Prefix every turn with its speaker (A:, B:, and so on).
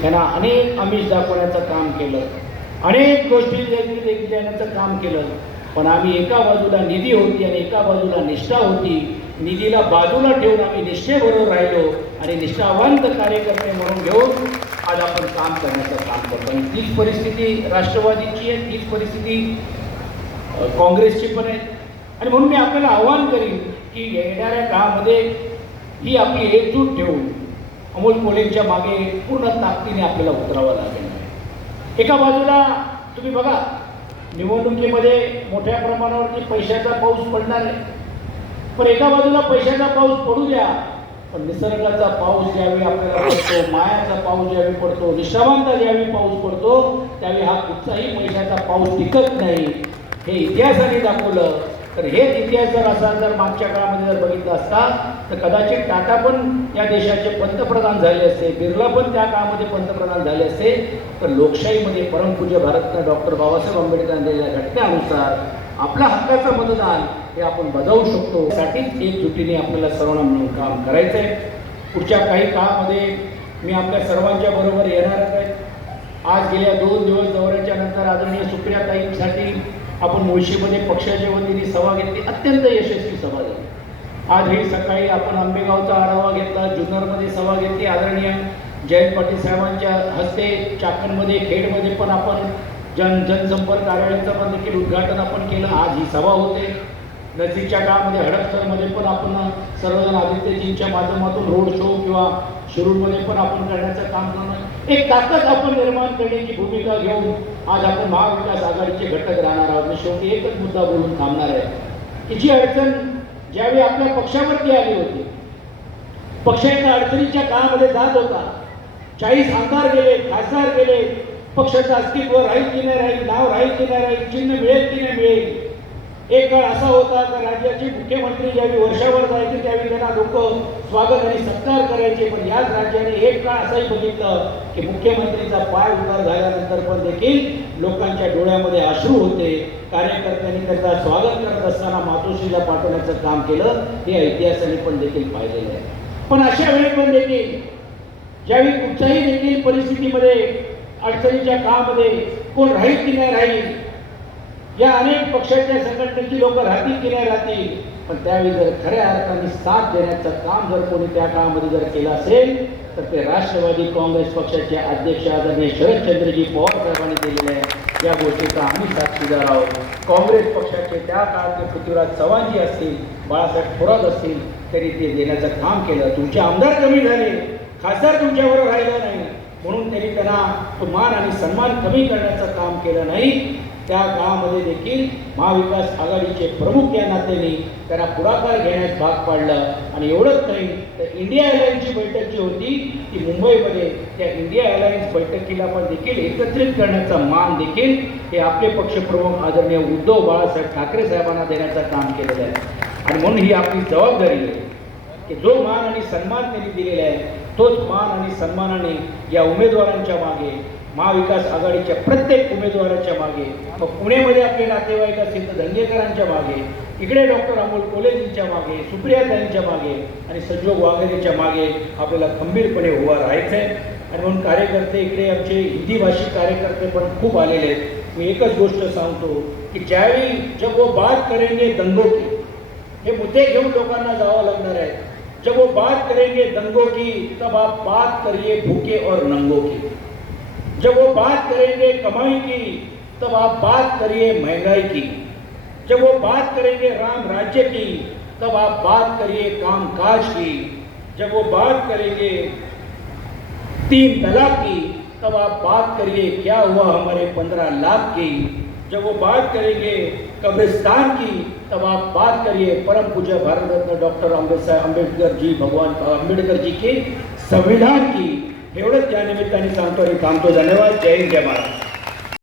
A: त्यांना अनेक आमिष दाखवण्याचं काम केलं. अनेक गोष्टी देखील देण्याचं काम केलं. पण आम्ही एका बाजूला निधी होती आणि एका बाजूला निष्ठा होती. निधीला बाजूला ठेवून आम्ही निष्ठेबरोबर राहिलो आणि निष्ठावंत कार्यकर्ते म्हणून घेऊन आज आपण काम करण्याचं काम करतो. आणि तीच परिस्थिती राष्ट्रवादीची आहे तीच परिस्थिती काँग्रेसची पण आहे. आणि म्हणून मी आपल्याला आव्हान करीन की येणाऱ्या काळामध्ये ही आपली एकजूट ठेवून अमोल कोलेंच्या मागे पूर्ण ताकदीने आपल्याला उतरावं लागेल. एका बाजूला तुम्ही बघा निवडणुकीमध्ये मोठ्या प्रमाणावरती पैशाचा पाऊस पडणार आहे. पण एका बाजूला पैशाचा पाऊस पडू द्या पण निसर्गाचा पाऊस ज्यावेळी आपल्याला पडतो मायाचा पाऊस ज्यावेळी पडतो निष्ठावांचा ज्यावेळी पाऊस पडतो त्यावेळी हा कुठचाही पैशाचा पाऊस टिकत नाही. हे इतिहासाने दाखवलं. तर हेच इतिहास जर असा जर मागच्या काळामध्ये जर बघितला असता तर कदाचित टाटा पण या देशाचे पंतप्रधान झाले असते बिर्ला पण त्या काळामध्ये पंतप्रधान झाले असते तर लोकशाहीमध्ये परमपूज्य भारतनं डॉक्टर बाबासाहेब आंबेडकरांनी दिलेल्या घटनेनुसार आपल्या हक्काचं मतदान हे आपण बजावू शकतो. साठीच एकजुटीने आपल्याला सर्वांना म्हणून काम करायचं आहे पुढच्या काही काळामध्ये मी आपल्या सर्वांच्या बरोबर येणार आहे. आज गेल्या दोन दिवस दौऱ्याच्या नंतर आदरणीय सुप्रियाताईंसाठी आपण मुळशीमध्ये पक्षाच्या वतीने सभा घेतली. अत्यंत यशस्वी सभा झाली. आज ही सकाळी आपण आंबेगावचा आढावा घेतला जुन्नरमध्ये सभा घेतली. आदरणीय जयंत पाटील साहेबांच्या हस्ते चाकणमध्ये खेडमध्ये पण आपण जन जनसंपर्क कार्यालयाचं पण देखील उद्घाटन आपण केलं. आज ही सभा होते. नजीकच्या काळामध्ये हडपसरमध्ये पण आपण सर्वजण आदित्यजींच्या माध्यमातून रोड शो किंवा शिरूरमध्ये पण आपण करण्याचं काम करणार. एक ताकद आपण निर्माण करण्याची भूमिका घेऊन आज आपण महाविकास आघाडीचे घटक राहणार आहोत. मी शेवटी एकच मुद्दा बोलून थांबणार आहे की जी अडचण ज्यावेळी आपल्या पक्षावरती आली होती पक्ष एका अडचणीच्या काळामध्ये जात होता चाळीस आमदार गेले खासदार गेले पक्षाचं अस्तित्व राहील की नाही राहील नाव राहील की नाही राहील चिन्ह मिळेल की नाही मिळेल एक काळ असा होता का राज्याचे मुख्यमंत्री ज्यावेळी वर्षावर जायचे त्यावेळी त्यांना लोक स्वागत आणि सत्कार करायचे. पण याच राज्याने एक काळ असंही बघितलं की मुख्यमंत्रीचा पाय उतार झाल्यानंतर पण देखील लोकांच्या डोळ्यामध्ये अश्रू होते. कार्यकर्त्यांनी त्यांचा स्वागत करत असताना मातोश्रीला पाठवण्याचं काम केलं हे इतिहासाने पण देखील पाहिलेलं आहे. पण अशा वेळी पण देखील ज्यावेळी कुठच्याही देखील परिस्थितीमध्ये अडचणीच्या काळामध्ये कोण राहील की नाही राहील या अनेक पक्षाच्या संघटनेची लोक राहतील की नाही राहतील पण त्यावेळी जर खऱ्या अर्थाने साथ देण्याचं काम जर कोणी त्या काळामध्ये जर केलं असेल तर ते राष्ट्रवादी काँग्रेस पक्षाचे अध्यक्ष आदरणीय शरदचंद्रजी पवार साहेबांनी दिलेलं आहे. या गोष्टीचा आम्ही साक्षीदार आहोत काँग्रेस पक्षाचे त्या काळातले पृथ्वीराज चव्हाणजी असतील बाळासाहेब थोरात असतील तरी ते देण्याचं काम केलं. तुमचे आमदार कमी झाले. खासदार तुमच्याबरोबर राहिला नाही. म्हणून त्यांनी त्यांना तो मान आणि सन्मान कमी करण्याचं काम केलं नाही. त्या काळामध्ये देखील महाविकास आघाडीचे प्रमुख या नात्याने त्यांना पुढाकार घेण्यास भाग पाडलं. आणि एवढंच नाही तर इंडिया एअरलाईन्सची बैठक जी होती ती मुंबईमध्ये त्या इंडिया एअरलाईन्स बैठकीला पण देखील एकत्रित करण्याचा मान देखील हे आपले पक्षप्रमुख आदरणीय उद्धव बाळासाहेब ठाकरे साहेबांना देण्याचं काम केलेलं आहे. आणि म्हणून ही आपली जबाबदारी आहे की जो मान आणि सन्मान त्यांनी दिलेला आहे तोच मान आणि सन्मानाने या उमेदवारांच्या मागे महाविकास आघाडीच्या प्रत्येक उमेदवाराच्या मागे मग पुण्यामध्ये आपले नातेवाईक असतील तर धंगेकरांच्या मागे इकडे डॉक्टर अमोल कोलेजींच्या मागे सुप्रियाताईंच्या मागे आणि संजोग वाघेरेच्या मागे आपल्याला खंबीरपणे उभा राहायचं आहे आणि म्हणून कार्यकर्ते इकडे आमचे हिंदी भाषिक कार्यकर्ते पण खूप आलेले आहेत. मी एकच गोष्ट सांगतो की ज्यावेळी जब वो बात करेंगे दंगो की हे मुद्दे घेऊन लोकांना जावं लागणार आहे. जब वो बात करेंगे दंगों की तब आप बात करिए भूके और नंगों की. जब वो बात करेंगे कमाई की, तब आप बात करिए महँगाई की। जब वो बात करेंगे राम राज्य की, तब आप बात करिए काम काज की। जब वो बात करेंगे तीन तलाक की, तब आप बात करिए क्या हुआ हमारे पंद्रह लाख की। जब वो बात करेंगे कब्रिस्तान की, तब आप बात करिए परम पूज्य भारत रत्न डॉक्टर अंबेडकर जी, भगवान अंबेडकर जी के संविधान की। एवढंच या निमित्ताने सांगतो आणि थांबतो. धन्यवाद. जय हिंद जय महाराज.